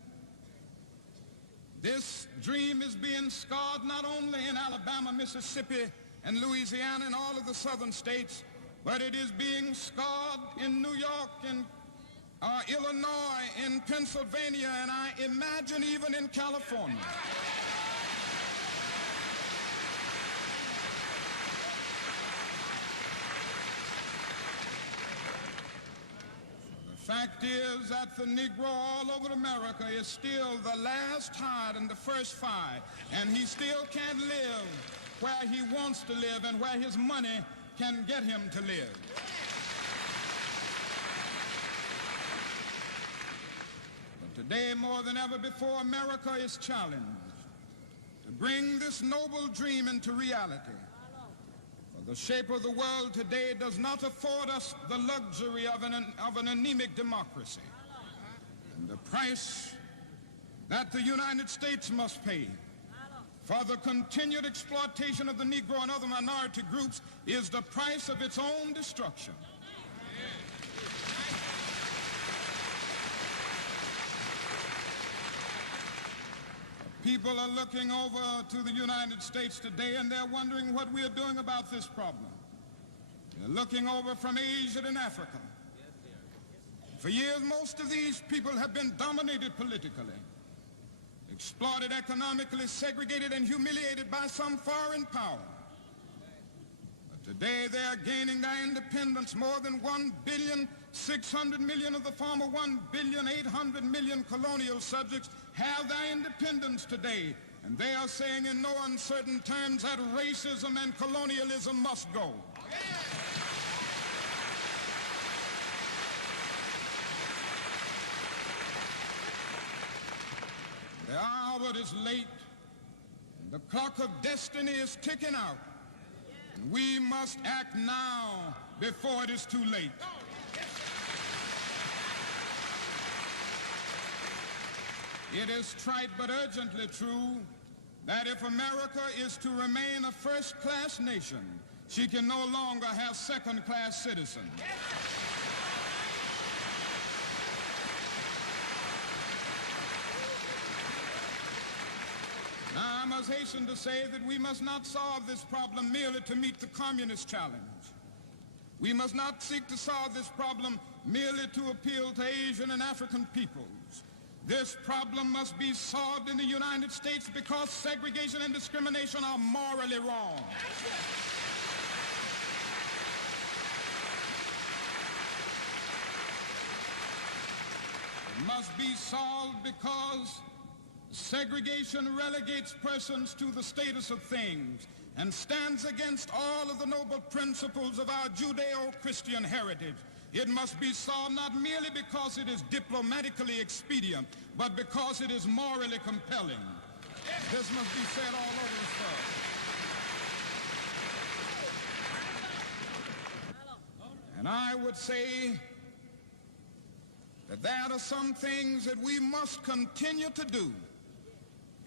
this dream is being scarred not only in Alabama, Mississippi, and Louisiana and all of the southern states, but it is being scarred in New York, in Illinois, in Pennsylvania, and I imagine even in California. The fact is that the Negro all over America is still the last hired and the first fired, and he still can't live where he wants to live and where his money can get him to live. But today, more than ever before, America is challenged to bring this noble dream into reality. For the shape of the world today does not afford us the luxury of an anemic democracy. And the price that the United States must pay for the continued exploitation of the Negro and other minority groups is the price of its own destruction. People are looking over to the United States today and they're wondering what we are doing about this problem. They're looking over from Asia and Africa. For years, most of these people have been dominated politically, exploited economically, segregated, and humiliated by some foreign power. But today they are gaining their independence. More than 1,600,000,000 of the former 1,800,000,000 colonial subjects have their independence today. And they are saying in no uncertain terms that racism and colonialism must go. The hour is late. The clock of destiny is ticking out. And we must act now before it is too late. It is trite but urgently true that if America is to remain a first-class nation, she can no longer have second-class citizens. Now, I must hasten to say that we must not solve this problem merely to meet the communist challenge. We must not seek to solve this problem merely to appeal to Asian and African peoples. This problem must be solved in the United States because segregation and discrimination are morally wrong. It must be solved because segregation relegates persons to the status of things and stands against all of the noble principles of our Judeo-Christian heritage. It must be solved not merely because it is diplomatically expedient, but because it is morally compelling. This must be said all over the world. And I would say that there are some things that we must continue to do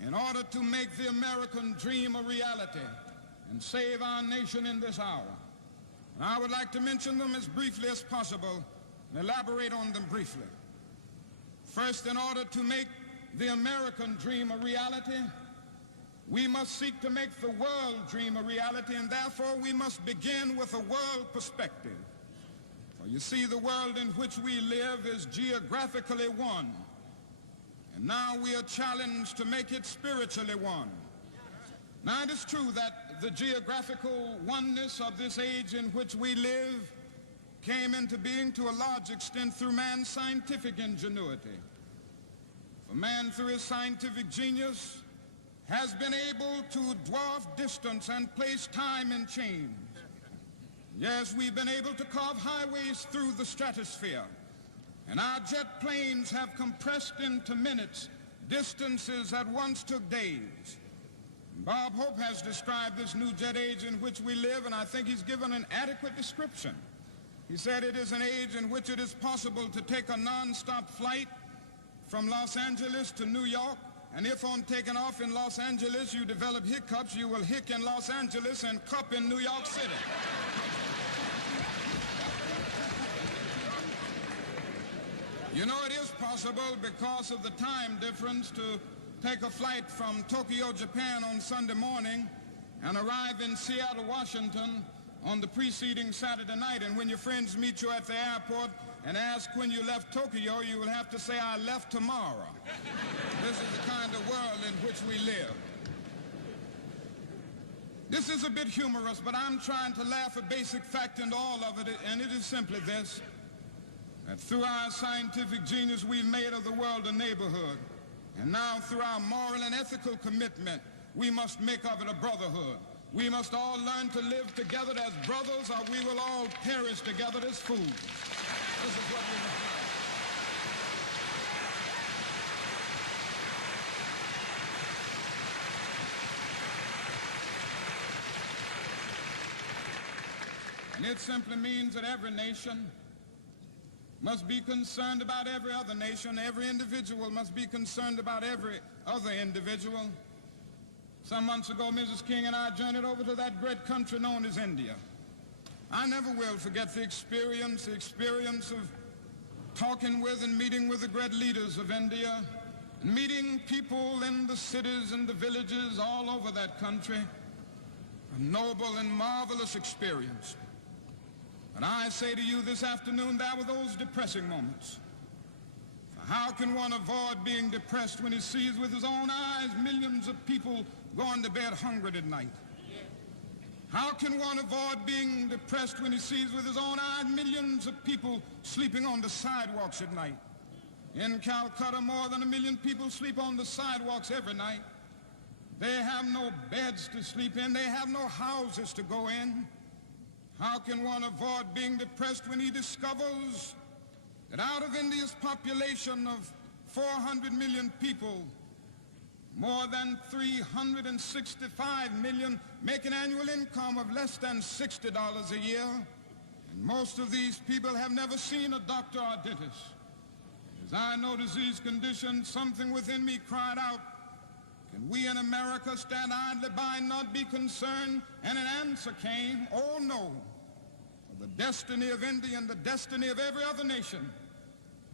in order to make the American dream a reality and save our nation in this hour. And I would like to mention them as briefly as possible and elaborate on them briefly. First, in order to make the American dream a reality, we must seek to make the world dream a reality, and therefore we must begin with a world perspective. For you see, the world in which we live is geographically one, and now we are challenged to make it spiritually one. Now, it is true that the geographical oneness of this age in which we live came into being to a large extent through man's scientific ingenuity. For man, through his scientific genius, has been able to dwarf distance and place time in change. Yes, we've been able to carve highways through the stratosphere, and our jet planes have compressed into minutes distances that once took days. Bob Hope has described this new jet age in which we live, and I think he's given an adequate description. He said it is an age in which it is possible to take a non-stop flight from Los Angeles to New York, and if on taking off in Los Angeles you develop hiccups, you will hic in Los Angeles and cup in New York City. You know, it is possible because of the time difference to take a flight from Tokyo, Japan on Sunday morning and arrive in Seattle, Washington on the preceding Saturday night. And when your friends meet you at the airport and ask when you left Tokyo, you will have to say, I left tomorrow. This is the kind of world in which we live. This is a bit humorous, but I'm trying to laugh a basic fact into all of it, and it is simply this, that through our scientific genius, we've made of the world a neighborhood. And now, through our moral and ethical commitment, we must make of it a brotherhood. We must all learn to live together as brothers, or we will all perish together as fools. This is what we must do. And it simply means that every nation must be concerned about every other nation. Every individual must be concerned about every other individual. Some months ago, Mrs. King and I journeyed over to that great country known as India. I never will forget the experience of talking with and meeting with the great leaders of India, and meeting people in the cities and the villages all over that country. A noble and marvelous experience. And I say to you this afternoon, there were those depressing moments. For how can one avoid being depressed when he sees with his own eyes millions of people going to bed hungry at night? How can one avoid being depressed when he sees with his own eyes millions of people sleeping on the sidewalks at night? In Calcutta, more than 1 million people sleep on the sidewalks every night. They have no beds to sleep in. They have no houses to go in. How can one avoid being depressed when he discovers that out of India's population of 400 million people, more than 365 million make an annual income of less than $60 a year, and most of these people have never seen a doctor or dentist. As I noticed these conditions, something within me cried out, And we in America stand idly by and not be concerned. And an answer came, oh no, the destiny of India and the destiny of every other nation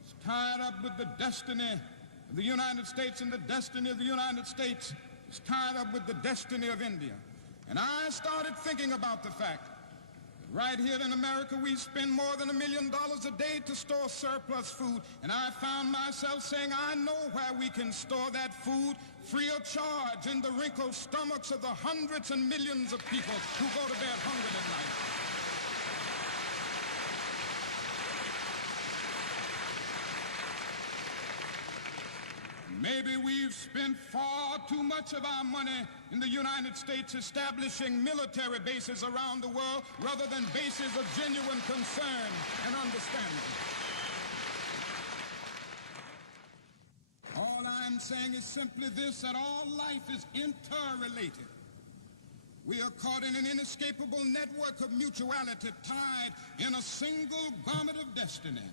is tied up with the destiny of the United States, and the destiny of the United States is tied up with the destiny of India. And I started thinking about the fact that right here in America we spend more than $1 million a day to store surplus food, and I found myself saying, I know where we can store that food free of charge, in the wrinkled stomachs of the hundreds and millions of people who go to bed hungry at night. Maybe we've spent far too much of our money in the United States establishing military bases around the world rather than bases of genuine concern and understanding. All I'm saying is simply this, that all life is interrelated. We are caught in an inescapable network of mutuality, tied in a single garment of destiny.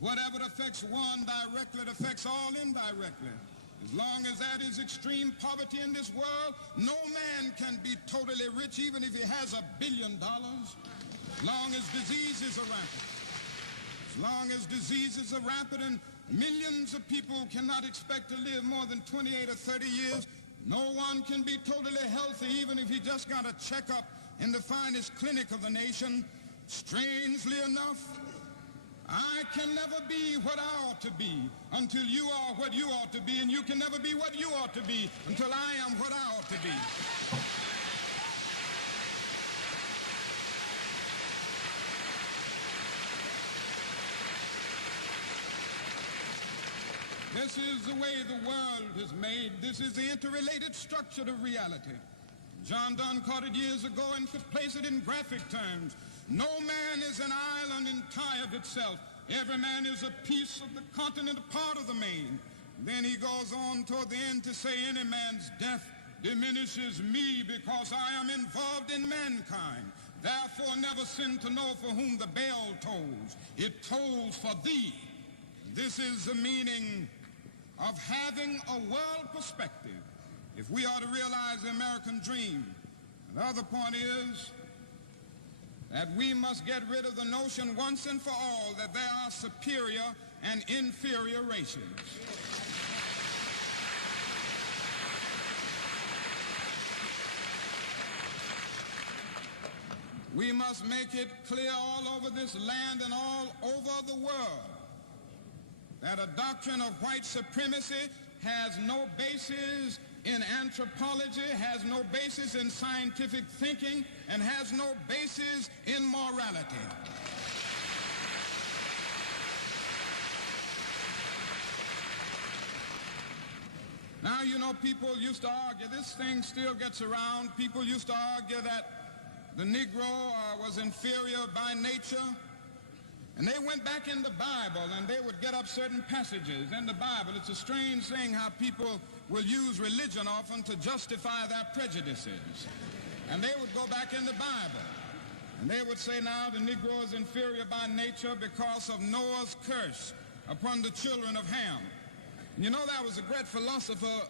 Whatever affects one directly, it affects all indirectly. As long as that is extreme poverty in this world, no man can be totally rich even if he has $1 billion. As long as diseases are rampant. As long as diseases are rampant and millions of people cannot expect to live more than 28 or 30 years, no one can be totally healthy even if he just got a checkup in the finest clinic of the nation. Strangely enough, I can never be what I ought to be until you are what you ought to be, and you can never be what you ought to be until I am what I ought to be. This is the way the world is made. This is the interrelated structure of reality. John Donne caught it years ago and could place it in graphic terms. No man is an island entire of itself. Every man is a piece of the continent, a part of the main. Then he goes on toward the end to say, any man's death diminishes me because I am involved in mankind. Therefore never sin to know for whom the bell tolls. It tolls for thee. This is the meaning of having a world perspective if we are to realize the American dream. The other point is that we must get rid of the notion once and for all that there are superior and inferior races. We must make it clear all over this land and all over the world that a doctrine of white supremacy has no basis in anthropology, has no basis in scientific thinking, and has no basis in morality. Now, you know, people used to argue, this thing still gets around, people used to argue that the Negro was inferior by nature, and they went back in the Bible and they would get up certain passages in the Bible. It's a strange thing how people will use religion often to justify their prejudices. And they would go back in the Bible and they would say, now the Negro is inferior by nature because of Noah's curse upon the children of Ham. And you know, there was a great philosopher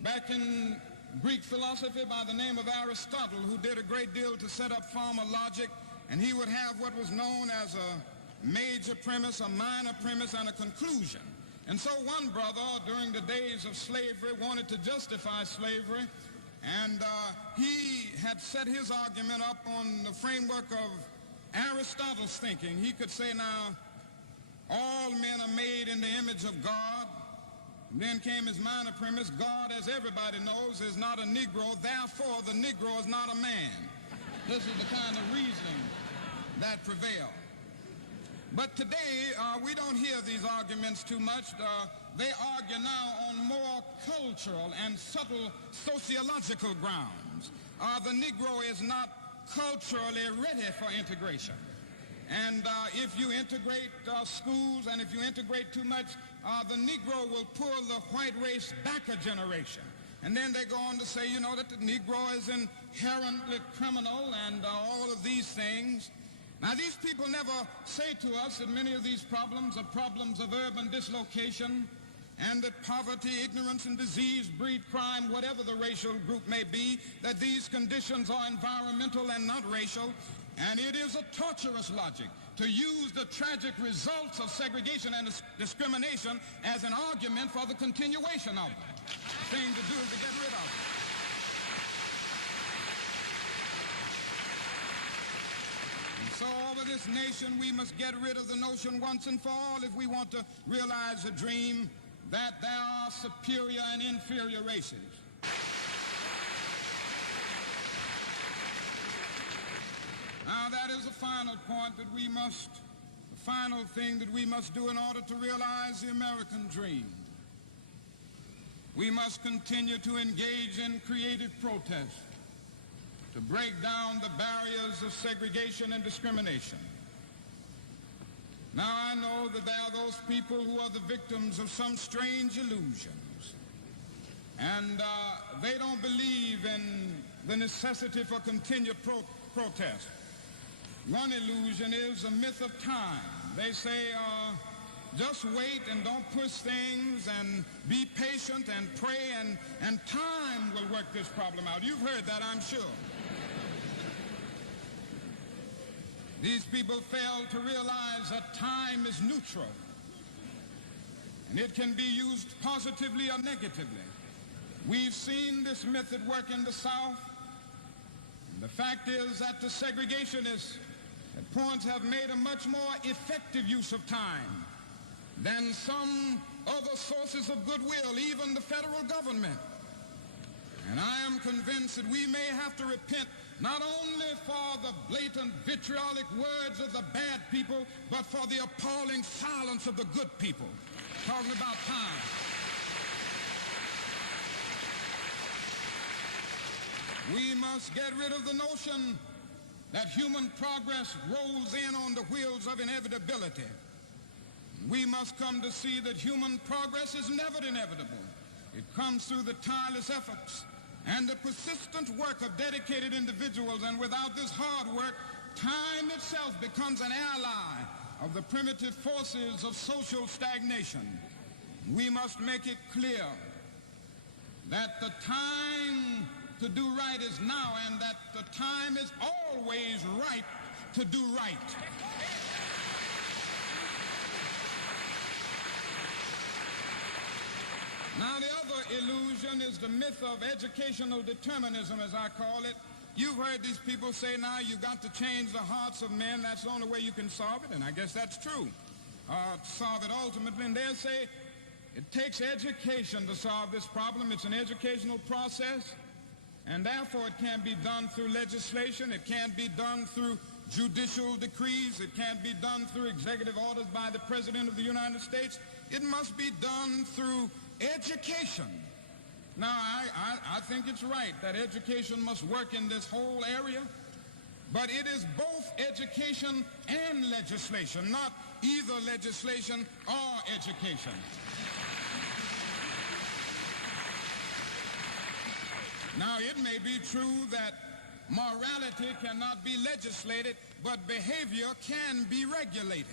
back in Greek philosophy by the name of Aristotle who did a great deal to set up formal logic, and he would have what was known as a major premise, a minor premise, and a conclusion. And so one brother during the days of slavery wanted to justify slavery, and he had set his argument up on the framework of Aristotle's thinking. He could say, now, all men are made in the image of God. And then came his minor premise, God, as everybody knows, is not a Negro, therefore the Negro is not a man. This is the kind of reasoning that prevailed. But today, we don't hear these arguments too much. They argue now on more cultural and subtle sociological grounds. The Negro is not culturally ready for integration. And if you integrate schools and if you integrate too much, the Negro will pull the white race back a generation. And then they go on to say, you know, that the Negro is inherently criminal and all of these things. Now, these people never say to us that many of these problems are problems of urban dislocation. and that poverty, ignorance, and disease breed crime, whatever the racial group may be, that these conditions are environmental and not racial, and it is a torturous logic to use the tragic results of segregation and discrimination as an argument for the continuation of them. The thing to do is to get rid of it. And so over this nation, we must get rid of the notion once and for all if we want to realize the dream that there are superior and inferior races. Now that is the final point that we must, the final thing that we must do in order to realize the American dream. We must continue to engage in creative protest to break down the barriers of segregation and discrimination. Now I know that there are those people who are the victims of some strange illusions, and they don't believe in the necessity for continued protest. One illusion is a myth of time. They say, just wait and don't push things and be patient and pray and time will work this problem out. You've heard that, I'm sure. These people fail to realize that time is neutral, and it can be used positively or negatively. We've seen this myth at work in the South, and the fact is that the segregationists at points have made a much more effective use of time than some other sources of goodwill, even the federal government. And I am convinced that we may have to repent not only for the blatant vitriolic words of the bad people, but for the appalling silence of the good people. Talking about time. We must get rid of the notion that human progress rolls in on the wheels of inevitability. We must come to see that human progress is never inevitable. It comes through the tireless efforts and the persistent work of dedicated individuals, and without this hard work, time itself becomes an ally of the primitive forces of social stagnation. We must make it clear that the time to do right is now, and that the time is always right to do right. Now, the other illusion is the myth of educational determinism, as I call it. You've heard these people say, now you've got to change the hearts of men. That's the only way you can solve it, and I guess that's true. Solve it ultimately, and they'll say it takes education to solve this problem. It's an educational process, and therefore it can't be done through legislation. It can't be done through judicial decrees. It can't be done through executive orders by the President of the United States. It must be done through education. Now, I think it's right that education must work in this whole area, but it is both education and legislation, not either legislation or education. Now, it may be true that morality cannot be legislated, but behavior can be regulated.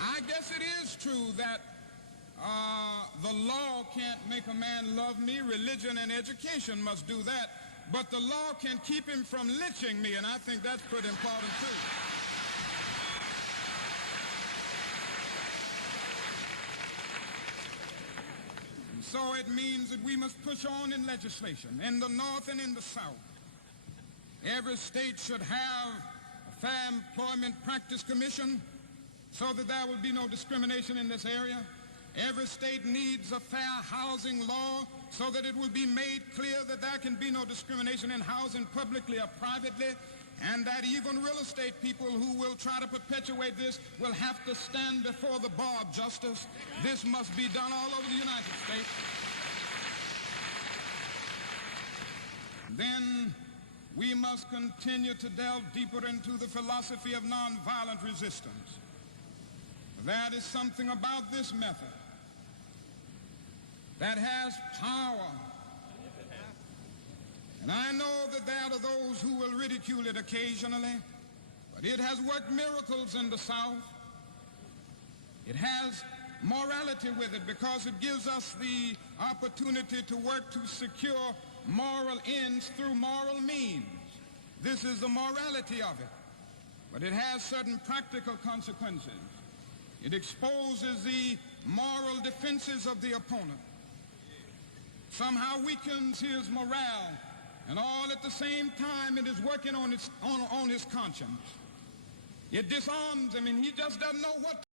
I guess it is true that the law can't make a man love me. Religion and education must do that. But the law can keep him from lynching me, and I think that's pretty important too. And so it means that we must push on in legislation, in the North and in the South. Every state should have a Fair Employment Practice Commission, so that there will be no discrimination in this area. Every state needs a fair housing law so that it will be made clear that there can be no discrimination in housing publicly or privately, and that even real estate people who will try to perpetuate this will have to stand before the bar of justice. This must be done all over the United States. Then we must continue to delve deeper into the philosophy of nonviolent resistance. That is something about this method that has power. And I know that there are those who will ridicule it occasionally, But it has worked miracles in the South. It has morality with it because it gives us the opportunity to work to secure moral ends through moral means. This is the morality of it. But it has certain practical consequences. It exposes the moral defenses of the opponent, somehow weakens his morale, and all at the same time it is working on his conscience. It disarms him, and he just doesn't know what